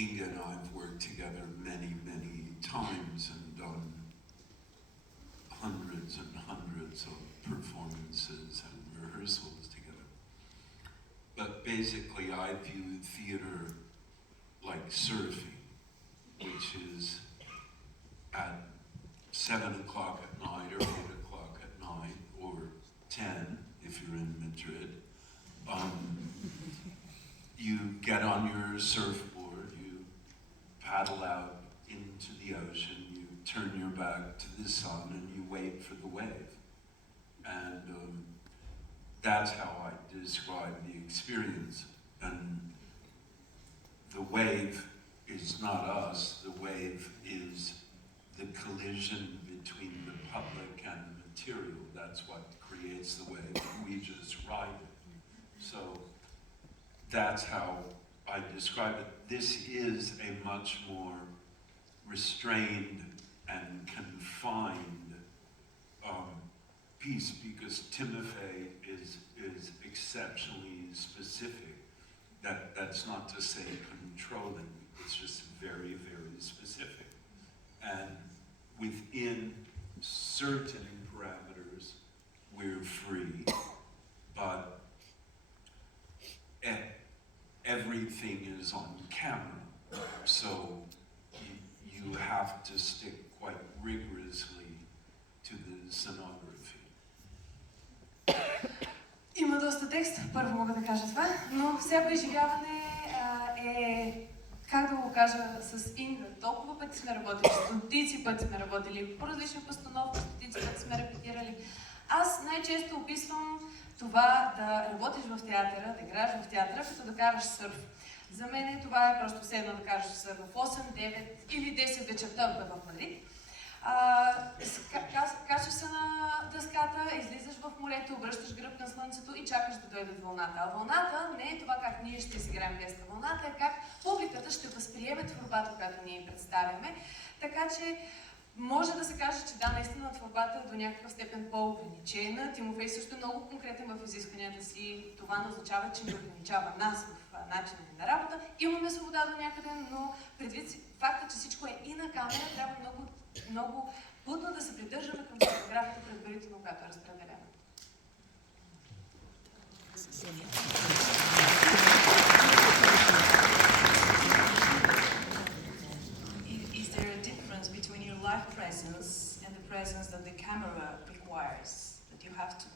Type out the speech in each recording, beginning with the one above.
Inge and I have worked together many, many times and done hundreds and hundreds of performances and rehearsals together. But basically I view theater like surfing, which is at 7 o'clock at night or 8 o'clock at night, or 10 if you're in Madrid. You get on your surfboard, you paddle out into the ocean, you turn your back to the sun and you wait for the wave. And that's how I describe the experience. And the wave is not us, the wave is the collision between the public and the material. That's what creates the wave. We just ride it. So that's how I describe it. This is a much more restrained and confined piece because Timofey is exceptionally specific. That's not to say controlling, it's just very, very specific. And within certain parameters, we're free, but everything is on camera, so you have to stick quite rigorously to the scenography. Има доста текст, първо мога да кажа това, но всяко изживяване е, как да го кажа, с Инга. Толкова пъти сме работили, стотици пъти сме работили, по различни постановки, стотици пъти сме репетирали. Аз най-често описвам това да работиш в театъра, да играеш в театъра, като да караш сърф. За мен това е просто все едно да караш сърф в 8, 9 или 10 вечерта, в Мадрид. Качваш се на дъската, излизаш в морето, обръщаш гръб на слънцето и чакаш да дойде вълната. А вълната не е това как ние ще си играем песен. Вълната е как публиката ще възприеме творбата, която ние представяме. Така че може да се каже, че да, наистина творбата е до някаква степен по-ограничена. Тимофей също е много конкретен в изискванията си. Това не означава, че ни ограничава нас в начина на работа. Имаме свобода до някъде, но предвид факта, че всичко е и на камера, трябва много плътно да се придържаме към фотографията предварително, когато е разпределена. Is there a difference between your live presence and the presence that the camera requires? That you have to.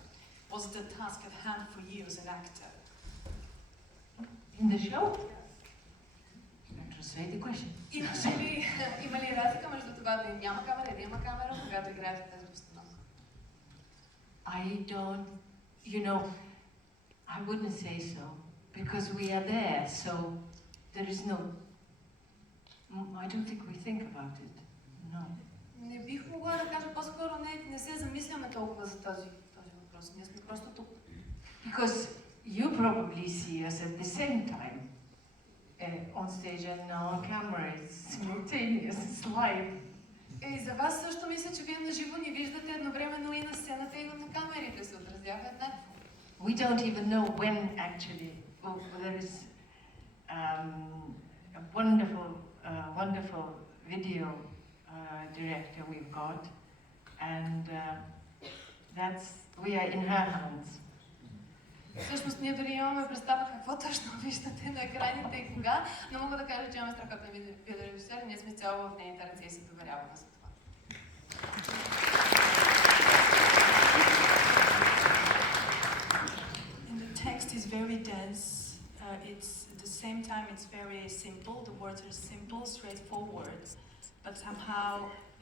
Was it a task at hand for you as an actor? In the show? Translate the question. Има ли разлика между това да няма камера и да има камера, когато играете тази постановка? I don't, I wouldn't say so, because we are there, so there is no, I don't think we think about it, no. Не бих могла да кажа, по-скоро не се замисляме толкова за този въпрос, ние сме просто тук. Because you probably see us at the same time. On stage and on camera, it's simultaneous, it's live. И за вас също мисля, че вие наживо ни виждате едновременно и на сцената, и на камерите се отразява еднакво. We don't even know when actually. Oh, there is a wonderful video director we've got, and we are in her hands. Всъщност ние дори имаме представа какво точно виждате на екраните и кога, но мога да кажа, че имаме страхотен видеорежисер и ние сме цяло в нейните ръце и се доверяваме за това. And the text is very dense. It's at the same time it's very simple. The words are simple, straightforward, but somehow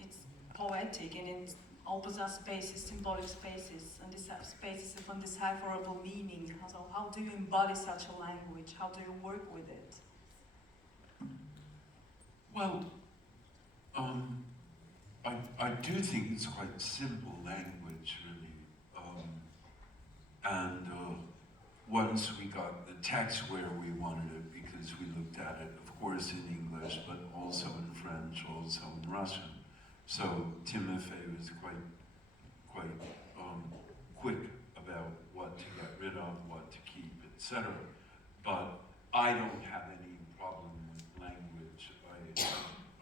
it's poetic and it opens up spaces, symbolic spaces, and these spaces of undecipherable meaning. So how do you embody such a language? How do you work with it? Well, I do think it's quite simple language, really. And once we got the text where we wanted it, because we looked at it, of course, in English, but also in French, also in Russian. So Timofey was quite quick about what to get rid of, what to keep, etc. But don't have any problem with language.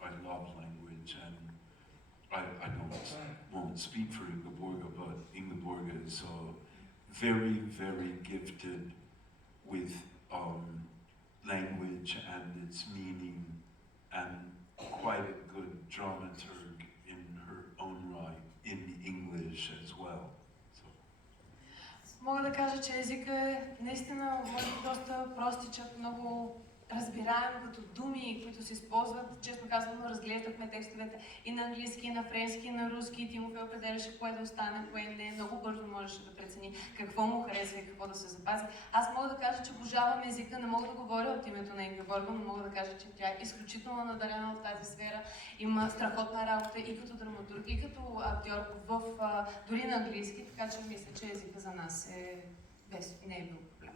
I love language, and I won't speak for Ingeborga, but Ingeborga is very, very gifted with language and its meaning, and quite a good dramaturg in her own right, in English as well. Мога да кажа, че езика е наистина доста простичък, много разбираем като думи, които се използват. Честно казано, разглеждахме текстовете и на английски, и на френски, и на руски. Тимофей определяше кое да остане, кое не. Много бързо можеше да прецени какво му харесва и какво да се запази. Аз мога да кажа, че обожавам езика, не мога да говоря от името на Ингеборга, но мога да кажа, че тя е изключително надарена в тази сфера. Има страхотна работа и като драматург, и като актьор дори на английски, така че мисля, че езика за нас не е бил проблем.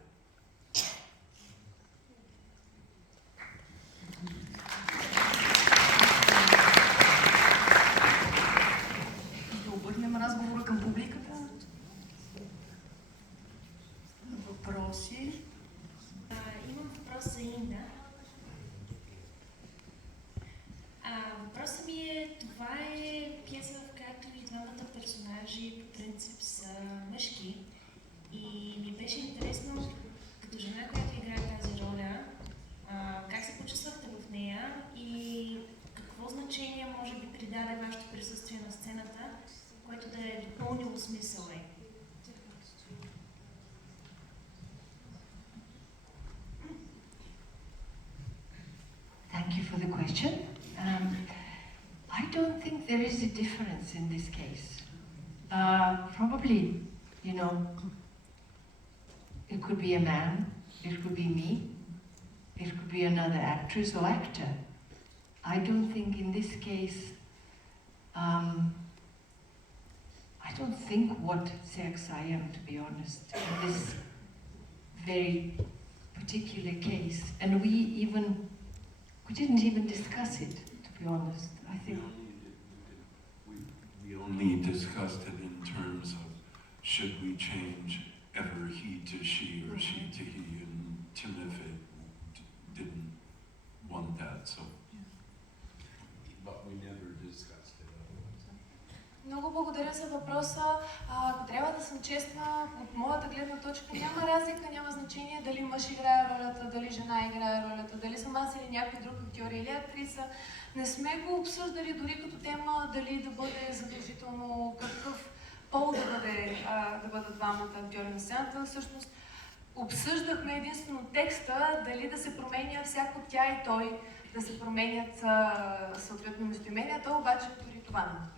Да обърнем разговора към публиката. Въпроси? Имам въпрос за Инна. Въпросът ми е, това е пиеса, в която и двамата персонажи по принцип са мъжки. И ми беше интересно, като жена, която играе тази роля, как се почувствахте в нея и какво значение може би придаде вашето присъствие на сцената, което да е допълнило смисъла й? Thank you for the question. I don't think there is a difference in this case. Probably, you know, it could be a man, it could be me, it could be another actress or actor. I don't think in this case, I don't think what sex I am, to be honest, in this very particular case. And we didn't even discuss it, to be honest. I think we only discussed it in terms of should we change ever he to she or she to he, and Timothy didn't want that, so. But we never discussed it. Много благодаря за въпроса. Ако трябва да съм честна, от моята гледна точка няма разлика, няма значение дали мъж играе ролята, дали жена играе ролята, дали съм аз или някой друг актьор или актриса. Не сме го обсъждали дори като тема, дали да бъде задължително какъв пол да бъдат двамата актьори на сцената. Всъщност обсъждахме единствено текста, дали да се променя всяко тя и той, да се променят съответно местоименията, обаче дори това не направи.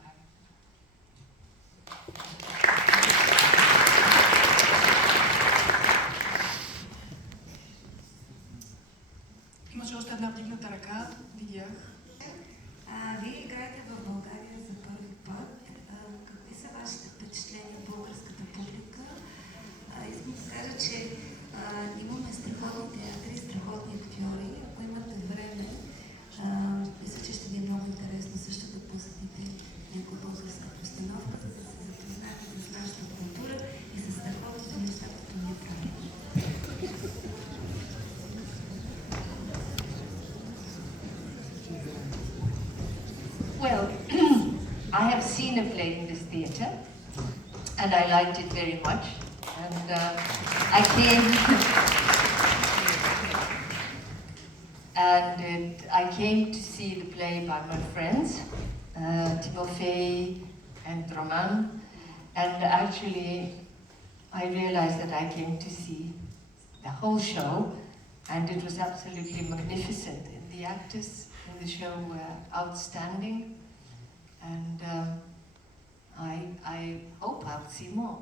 Имаше още една вдигната ръка, видях. Вие играете в България за първи път. Какви са вашите впечатления в българската публика? Искам да кажа, че имаме страхотни театри, страхотни актьори. Ако имате време, мисля, че ще ви е много интересно също да посетите някаква българска постановка, за да се запознаете с нашата култура и с страхотните неща, които ние правим. Well, I have seen a play in this theatre, and I liked it very much. And I came to see the play by my friends, Timofey and Roman, and actually I realized that I came to see the whole show, and it was absolutely magnificent. And the actors in the show were outstanding, and I hope I'll see more.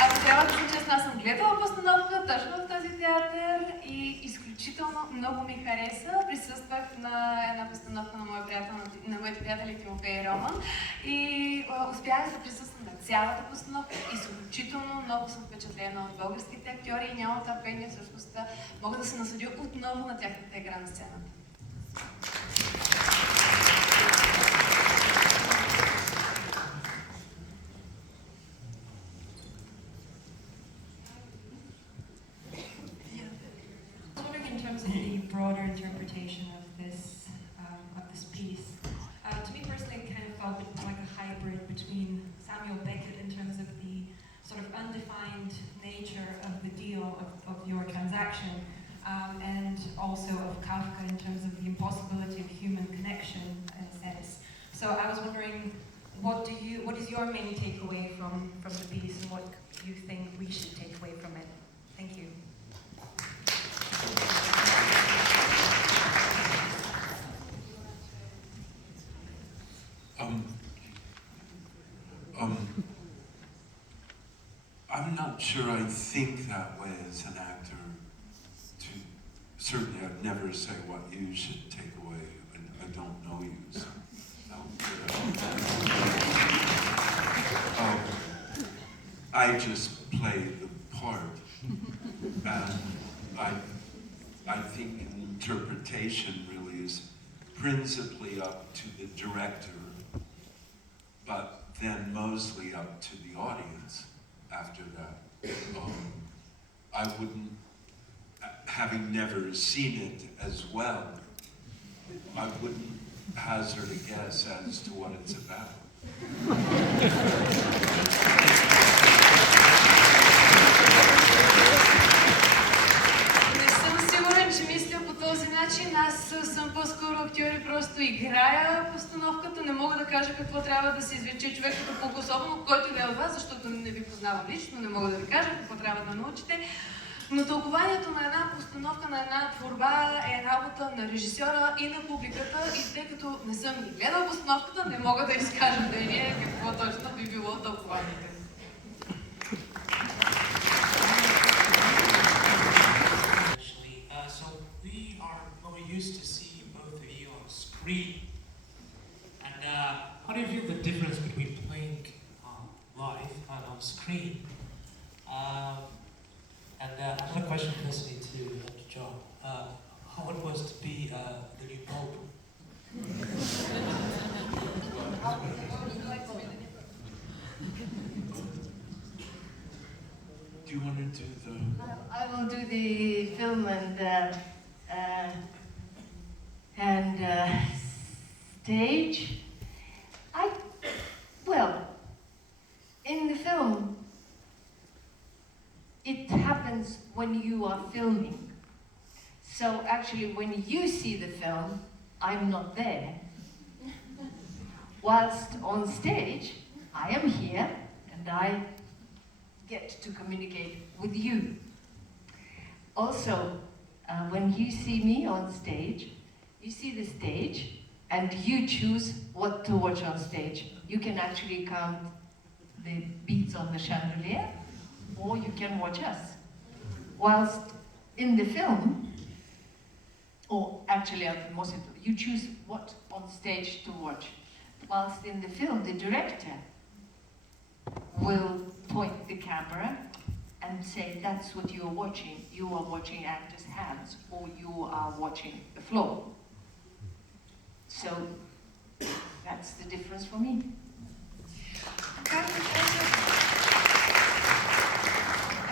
Ако трябва да съм честна, аз съм гледала постановка точно в този театър и изключително много ми хареса. Присъствах на една постановка на моите приятели Тимофей и Роман и успях да присъствам на цялата постановка. Изключително много съм впечатлена от българските актьори и нямам търпение всъщност да мога да се насладя отново на тяхната игра на сцената. interpretation of this piece. To me personally, it kind of felt like a hybrid between Samuel Beckett in terms of the sort of undefined nature of the deal of your transaction, and also of Kafka in terms of the impossibility of human connection in a sense. So I was wondering, what is your main takeaway from the piece, and what you think we should take away from it? Thank you. I'm not sure I think that way as an actor. Certainly I'd never say what you should take away. I don't know you, so no. I just play the part, and I think interpretation really is principally up to the director, but then mostly up to the audience after that. I wouldn't, having never seen it as well, I wouldn't hazard a guess as to what it's about. Не съм сигурен, че мисля по този начин. Аз съм по-скоро актьор и просто играя постановката. Не мога да кажа какво трябва да се извлече човек като пулк, особено който да е от вас, защото не ви познавам лично, не мога да ви кажа какво трябва да научите. Но тълкованието на една постановка, на една творба е работа на режисьора и на публиката, и тъй като не съм ни гледал постановката, не мога да изкажа мнение какво точно би било тълкованието. So we are very used to see both of you on screen. And how do you feel the difference between playing live and on screen? And another question personally to John, how it was to be the new Pope? Do you want to do the... I will do the film and stage. Well, in the film, it happens when you are filming. So actually, when you see the film, I'm not there. Whilst on stage, I am here and I get to communicate with you. Also, when you see me on stage, you see the stage and you choose what to watch on stage. You can actually count the beads on the chandelier, or you can watch us. Whilst in the film, or actually at the Mosito, you choose what on stage to watch. Whilst in the film, the director will point the camera and say, that's what you are watching. You are watching actors' hands, or you are watching the floor. So that's the difference for me.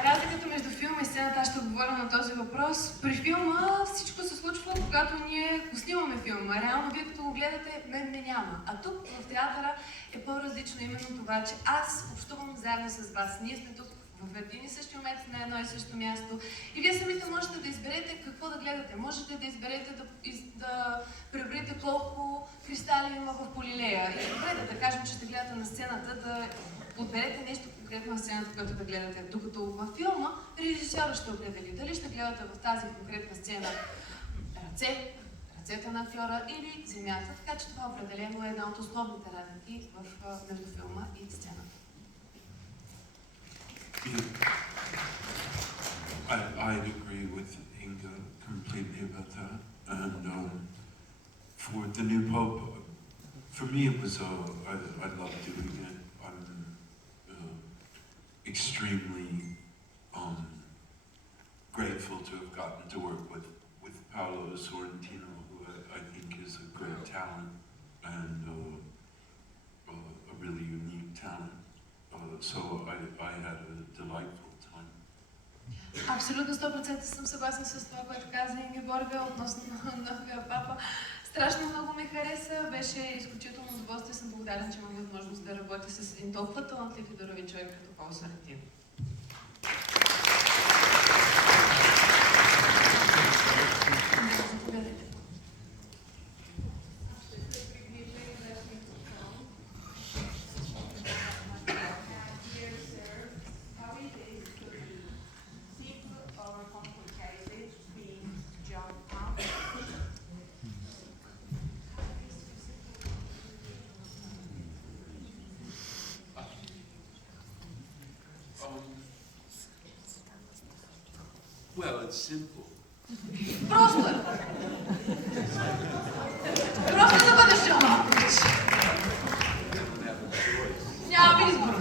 Разликата между филма и сцената, аз ще отговоря на този въпрос. При филма всичко се случва, когато ние го снимаме филма. Реално, вие като го гледате, мен не няма. А тук в театъра е по-различно именно това, че аз общувам заедно с вас. Ние сме тук в един и същи момент на едно и също място. И вие самите можете да изберете какво да гледате. Можете да изберете да преброите колко кристали има в полилея. И добре, да кажем, че ще гледате на сцената, да отберете нещо конкретно на сцената, което да гледате. Докато във филма режисьора ще определи дали ще гледате в тази конкретна сцена ръцете на актьора или земята. Така че това определено е една от основните разлики между филма и сцената. I'd agree with Inga completely about that. And for the new Pope, for me it was, I love doing it. I'm extremely grateful to have gotten to work with Paolo Sorrentino, who I think is a great talent and a really unique talent. So I had a delightful time. Абсолютно 100% съм съгласна с това, което каза Ингеборга относно новия папа. Страшно много ми хареса, беше изключително удоволствие, съм благодарен, че имам възможност да работя с един толкова талантлив и дарови човек като Пол Солитюд. Well, it's simple. Просто е! Просто да бъдеш Джон Малкович! Нямам избор!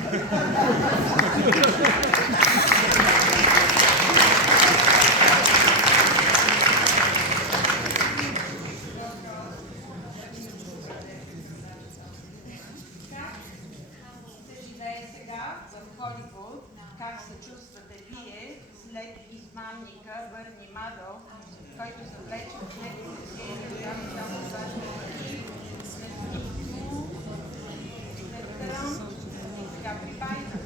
Как се чувствате вие след измамника Бърни-Мадо, който завлече в неговите сили, там и само важно след Тръмп, сега при Байден.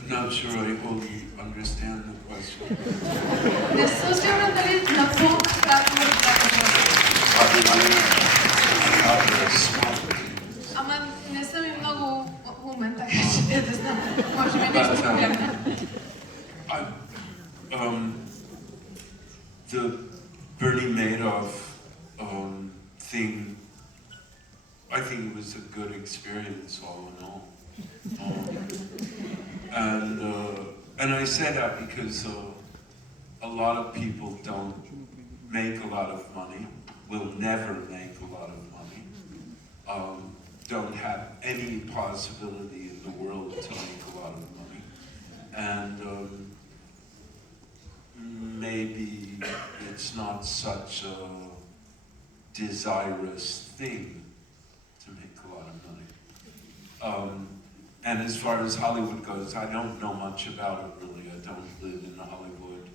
I'm not sure I wholly understand the question. Не съм сигурна дали напълно правилно Ама не съм и много умен, така че да знам. Може би нещо повярвам. The Bernie Madoff thing, I think it was a good experience all in all. And I say that because a lot of people don't make a lot of money, will never make a lot of money, don't have any possibility in the world to make a lot of money. And maybe it's not such a desirous thing to make a lot of money. And as far as Hollywood goes, I don't know much about it really. I don't live in Hollywood.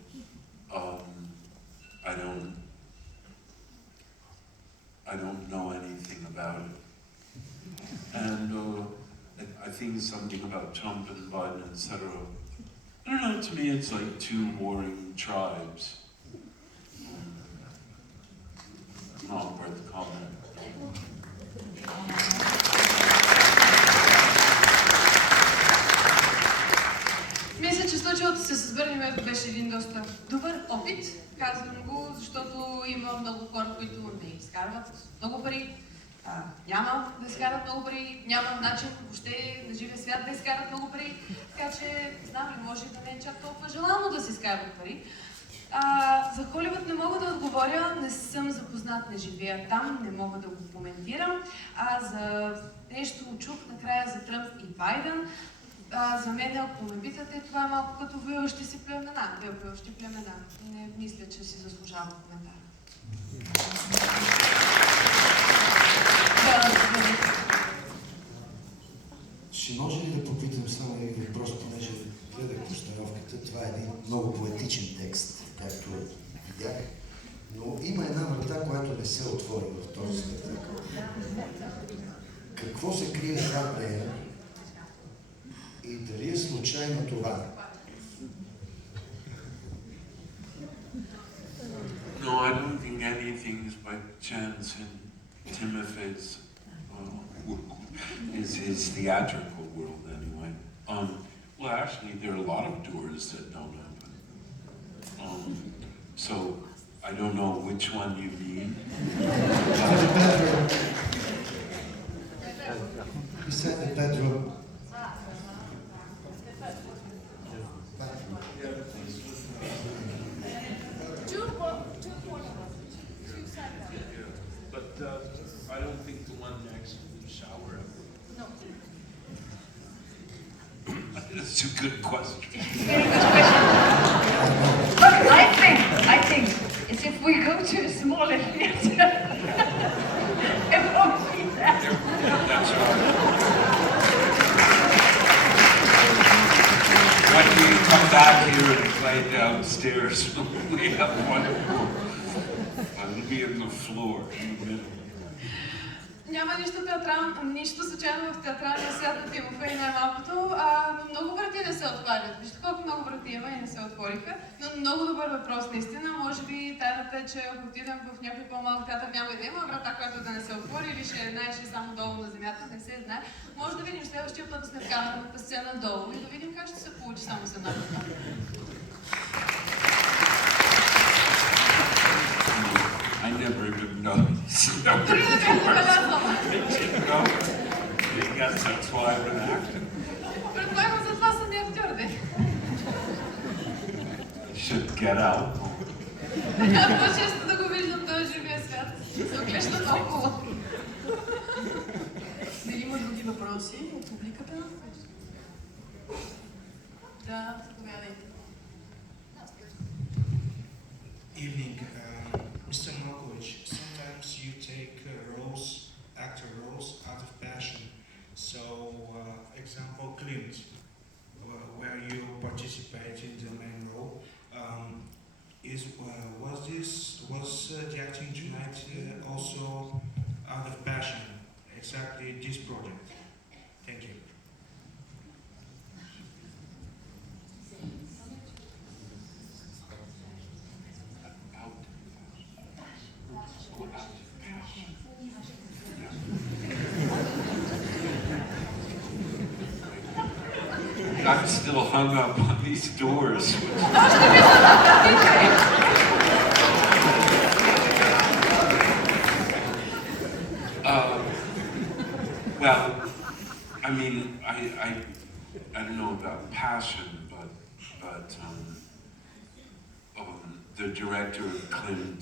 I don't know anything about it. And I think something about Trump and Biden, etc. I don't know, to me it's like two warring tribes. Not worth comment. Мисля, че случилото се с Бърни-Мадо беше един доста добър опит. Казвам го, защото има много хора, които не изкарват много пари. Няма да изкарат много пари, няма начин въобще на живия свят да изкарат много пари. Така че, знам ли, може да не е чак толкова желано да се изкарват пари. За Холивуд не мога да отговоря, не съм запознат, не живея там, не мога да го коментирам. За нещо чух накрая за Тръмп и Байден. За мен, ако ме питате, това е малко като воюващи си племена. Две воюващи племена. Не мисля, че си заслужава коментар. Ще може ли да попитам само един въпрос, понеже гледах постановката. Това е един много поетичен текст, както видях. Но има една врата, която не се отвори в този спектакъл. Какво се крие зад нея и дали е случайно това? No, I don't think anything is by chance in Timofey's world, is his theatrical world anyway. Well, actually, there are a lot of doors that don't open. So, I don't know which one you mean. You said the bedroom. But I don't think the one next to the shower. No. That's a good question. Very good question. I think, it's if we go to too small a theatre. It won't be that. That's right. When we come back here and play downstairs, we have one more. I'll be in the floor in the middle. Няма нищо случайно в театралния свят на Тимофей, най-малкото, но много врати не се отварят. Вижте колко много врати има и не се отвориха. Но много добър въпрос, наистина. Може би тайната е, че ако отидем в някой по-малък театър, няма и да има врата, която да не се отвори, или ще знаеш само долу на земята, не се знае. Може да видим следващия път да сме в камерната сцена долу и да видим как ще се получи само с една врата. I never even noticed. I guess that's why I'm an actor. Предполагам, за това съм и актьор, де. Should get out. По-често да го виждам този живия свят. Се оглежда толкова. Дали има други въпроси от публиката? Да, заповядайте. Evening, Mr. Malkovich. Sometimes you take actor roles out of passion. So, example, Klimt, where you participate in the main role. Was the acting tonight also out of passion? Exactly this project. Thank you. I'm still hung up on these doors. Well, I mean, I don't know about passion, but the director of Klimt,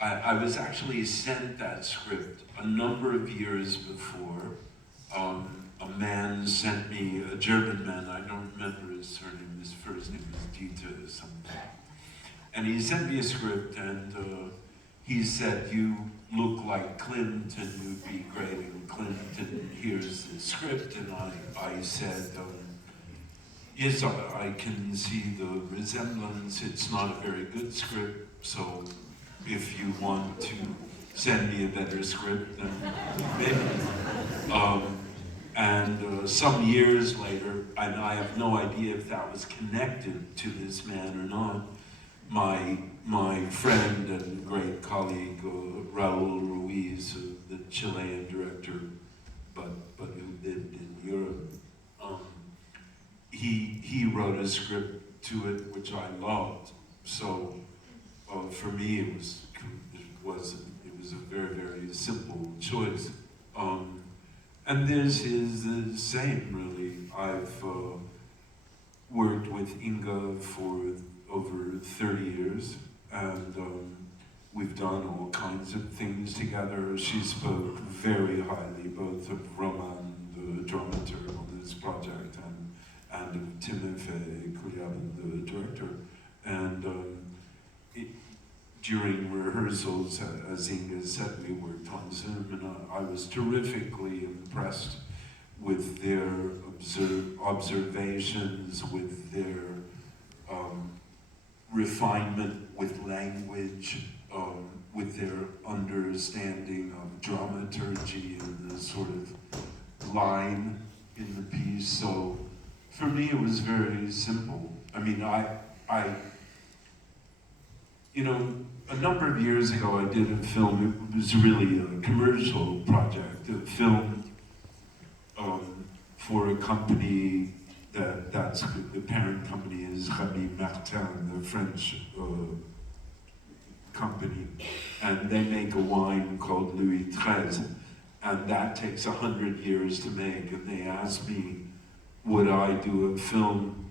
I was actually sent that script a number of years before. A man sent me, a German man, I don't remember his surname, his first name was Dieter or something. And he sent me a script and he said, you look like Klimt and you'd be great in Klimt and here's the script. And I said, yes, I can see the resemblance. It's not a very good script, so if you want to send me a better script, then maybe. And some years later, and I have no idea if that was connected to this man or not, my friend and great colleague Raul Ruiz, the Chilean director, but who lived in Europe, he wrote a script to it which I loved. So for me, it was a very, very simple choice. And this is the same, really. I've worked with Inga for over 30 years, and we've done all kinds of things together. She spoke very highly both of Roman, the dramaturg on this project, and of Timofey Kulyabin, the director. And during rehearsals, as Inga said, we worked on Zoom, and I was terrifically impressed with their observations, with their refinement with language, with their understanding of dramaturgy and the sort of line in the piece. So for me, it was very simple. I mean, you know, a number of years ago I did a film, it was really a commercial project, a film for a company that's the parent company is Remy Martin, the French company, and they make a wine called Louis XIII, and that takes 100 years to make, and they asked me, would I do a film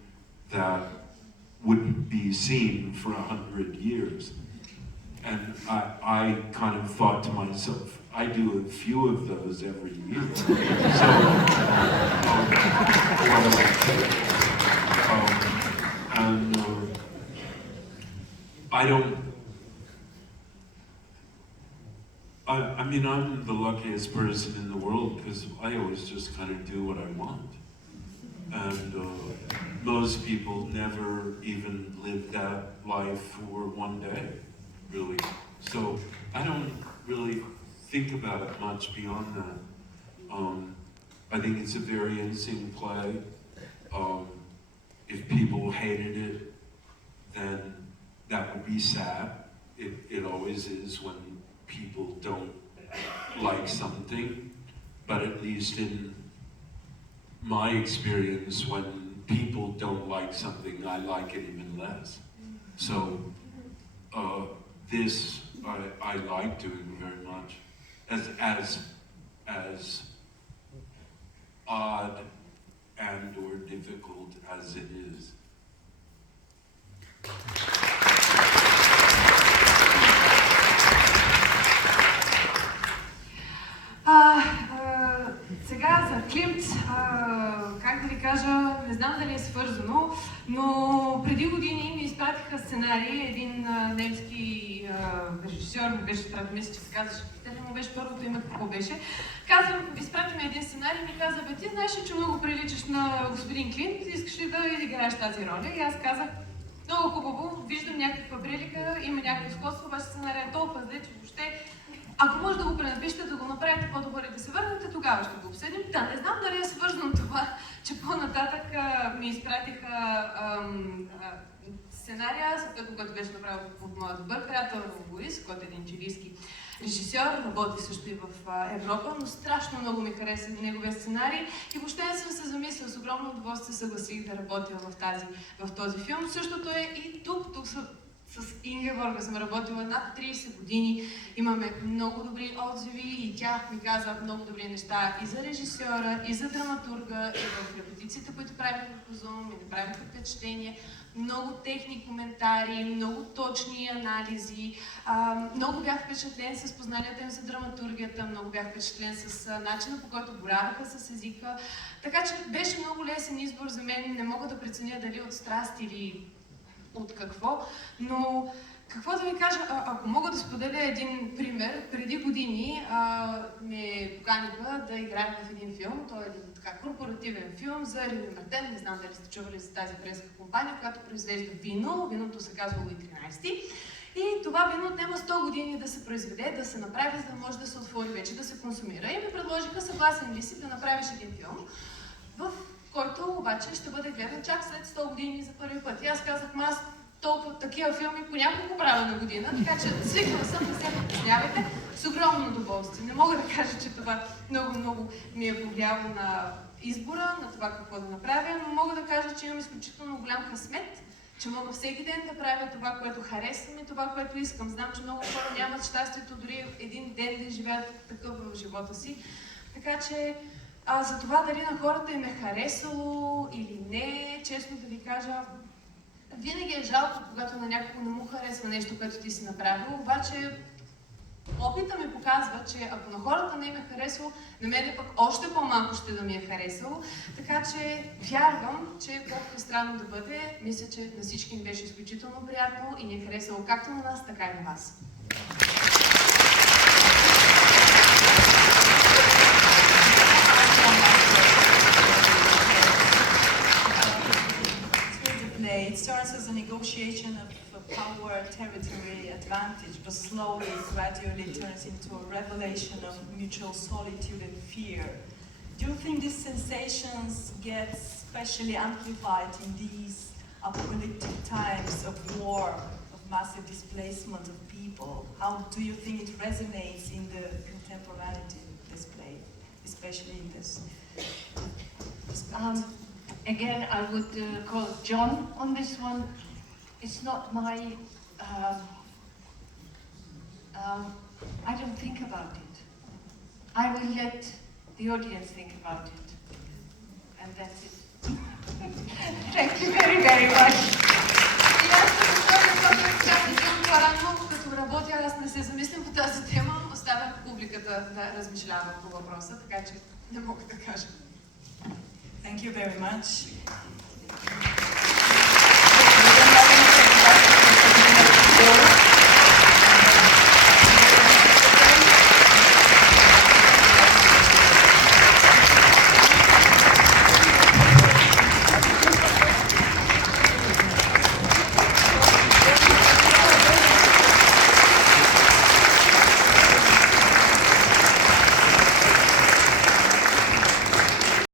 that wouldn't be seen for 100 years? And I kind of thought to myself, I do a few of those every year. So, I I mean, I'm the luckiest person in the world because I always just kind of do what I want. And most people never even live that life for one day, really. So I don't really think about it much beyond that. I think it's a very interesting play. If people hated it, then that would be sad. It always is when people don't like something, but at least in my experience, when people don't like something, I like it even less. So this I like doing very much, as odd and or difficult as it is. Сега за Климт, как да ви кажа, не знам дали е свързано, но преди години ми изпратиха сценарий, един немски режисьор ми беше изпратил, мисля, че се казваше, дали му беше първото име, какво беше. Казвам, изпрати ми един сценарий и ми каза, бе, ти знаеш ли, че много приличаш на господин Климт, искаш ли да играеш тази роля? И аз казах, много хубаво, виждам някаква прилика, има някакво сходство, обаче сценарий е толкова зле, че въобще ако може да го пренапишете, да го направите по-добър и да се върнете, тогава ще го обсъдим. Да, не знам дали е свързано това, че по-нататък ми изпратиха сценария, съответно, който беше направил от моя добър приятел Борис, който е един чилийски режисьор, работи също и в Европа, но страшно много ми хареса неговия сценарий и въобще не съм се замислила, с огромно удоволствие съгласих да работя в този филм. Същото е и тук с Ингеборга съм работила над 30 години, имаме много добри отзиви и тя ми каза много добри неща и за режисьора, и за драматурга, и в репетициите, които правихме по Zoom, ми направиха впечатление. Много техни коментари, много точни анализи. Много бях впечатлен с познанията им за драматургията, много бях впечатлен с начина, по който боравиха с езика. Така че беше много лесен избор за мен, не мога да преценя дали от страст или от какво, но какво да ви кажа, ако мога да споделя един пример, преди години ме поканиха да играем в един филм, той е един така корпоративен филм за Народен, не знам дали сте чували за тази френска компания, която произвежда вино, виното се казва Луи 13. И това вино отнема 100 години да се произведе, да се направи, за да може да се отвори вече, да се консумира. И ми предложиха, съгласен ли си да направиш един филм, в който обаче ще бъде гледан чак след 100 години за първи път. И аз казах, аз толкова такива филми по няколко правя на година, така че свикнала съм, не се притеснявайте, с огромно удоволствие. Не мога да кажа, че това много ми е повлияло на избора, на това какво да направя, но мога да кажа, че имам изключително голям късмет, че мога всеки ден да правя това, което харесвам и това, което искам. Знам, че много хора нямат щастието дори един ден да живеят такъв в живота си. Така че за това дали на хората им е харесало или не, честно да ви кажа, винаги е жалко, когато на някого не му харесва нещо, което ти си направил, обаче опита ми показва, че ако на хората не им е харесало, на мен пък още по-малко ще да ми е харесало. Така че вярвам, че колкото е странно да бъде, мисля, че на всички им беше изключително приятно и ни е харесало както на нас, така и на вас. It starts as a negotiation of power, territory, advantage, but slowly, gradually turns into a revelation of mutual solitude and fear. Do you think these sensations get especially amplified in these apocalyptic times of war, of massive displacement of people? How do you think it resonates in the contemporaneity display, especially in this? Again, I would call John on this one. It's not my... I don't think about it. I will let the audience think about it. And that's it. Thank you very, very much. И аз като като работя, аз не се замислям по тази тема, оставям публиката да размишлява по въпроса, така че не мога да кажа. Thank you very much.